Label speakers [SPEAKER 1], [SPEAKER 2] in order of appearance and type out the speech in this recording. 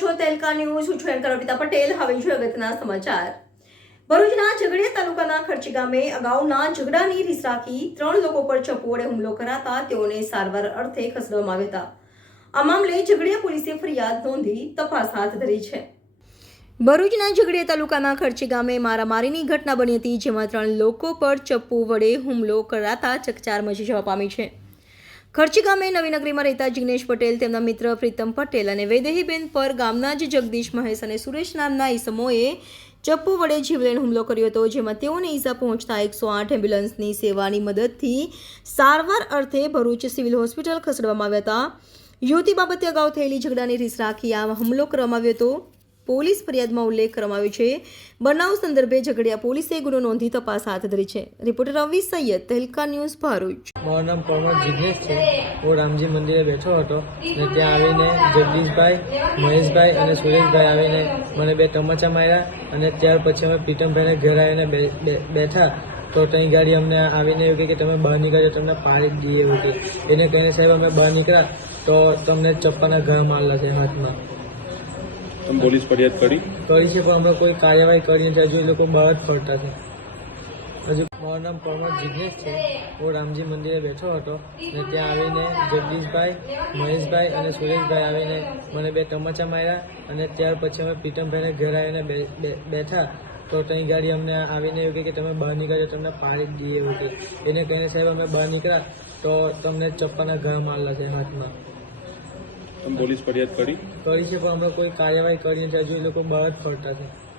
[SPEAKER 1] છો તેલકા ન્યૂઝ, હું છું એન્કર અર્પિતા પટેલ. હવે છું અગત્યના સમાચાર. ભરૂચના ઝઘડિયા તાલુકાના ખર્ચી ગામે અગાઉના ઝઘડાની રીસ ત્રણ લોકો પર ચપ્પુ વડે હુમલો કરાતા તેઓને સારવાર અર્થે ખસેડવામાં આવ્યા હતા. આ મામલે ઝઘડિયા પોલીસે ફરિયાદ નોંધી તપાસ હાથ ધરી છે. ભરૂચના ઝઘડિયા તાલુકાના ખર્ચી ગામે મારામારીની ઘટના બની હતી, જેમાં ત્રણ લોકો પર ચપ્પુ વડે હુમલો કરાતા ચકચાર મચી જવા પામી છે. ખર્ચી ગામે નવીનગરીમાં રહેતા જિગ્નેશ પટેલ, તેમના મિત્ર પ્રીતમ પટેલ અને વૈદેહીબેન પર ગામના જ જગદીશ મહેશ અને સુરેશ નામના ઈસમોએ ચપ્પુ વડે જીવલેણ હુમલો કર્યો હતો, જેમાં તેઓને ઈજા પહોંચતા એકસો આઠ એમ્બ્યુલન્સની સેવાની મદદથી સારવાર અર્થે ભરૂચ સિવિલ હોસ્પિટલ ખસેડવામાં આવ્યા હતા. યુવતી બાબતે અગાઉ થયેલી ઝઘડાની રીસ રાખી આ હુમલો કરવામાં આવ્યો હતો. પોલીસ ફરિયાદમાં ઉલ્લેખ કરવામાં આવ્યો છે. બનાવ સંદર્ભે ઝઘડિયા પોલીસે ગુનો નોંધી તપાસ હાથ ધરી છે. Reporter Ravi Sayyed, Tehelka news Bharuch.
[SPEAKER 2] મારું નામ પ્રમોદ જિગ્નેશ છે. હું રામજી મંદિરે બેઠો હતો ને ત્યાં આવીને જગદીશભાઈ, મહેશભાઈ અને સુરેશભાઈ આવીને મને બે તમાચા માર્યા અને ત્યાર પછી અમે પ્રીતમભાઈને ઘરે આવીને બેઠા તો ત્યાં ગાડી અમને આવીને એવું કે તમે બહાર નીકળજો, તમને પાડી જ દઈએ એવું કે એને કહીને સાહેબ અમે બહાર નીકળ્યા તો તમને ચપ્પાના ઘા મારેલા છે હાથમાં.
[SPEAKER 3] તમે પોલીસ ફરિયાદ કરી.
[SPEAKER 2] કરી છે પણ અમે કોઈ કાર્યવાહી કરી નથી. હજુ એ લોકો બહાર જ ફરતા છે. હજુ મારું નામ પ્રમોદ જિજ્ઞેશ છે. હું રામજી મંદિરે બેઠો હતો અને ત્યાં આવીને જગદીશભાઈ, મહેશભાઈ અને સુરેશભાઈ આવીને મને બે તમાચા માર્યા અને ત્યાર પછી અમે પ્રીતમભાઈને ઘરે આવીને બેઠા. તો ત્યાં ગાડી અમને આવીને એવું કે તમે બહાર નીકળ્યો તમને પાડી જ દઈએ એવું કે એને કહીને સાહેબ અમે બહાર નીકળ્યા તો તમને ચપ્પાના ઘા મારેલા છે હાથમાં.
[SPEAKER 3] પોલીસ ફરિયાદ કરી.
[SPEAKER 2] કરી છે પણ અમે કોઈ કાર્યવાહી કરી નથી. હજુ એ લોકો બહાર જ ફરતા છે.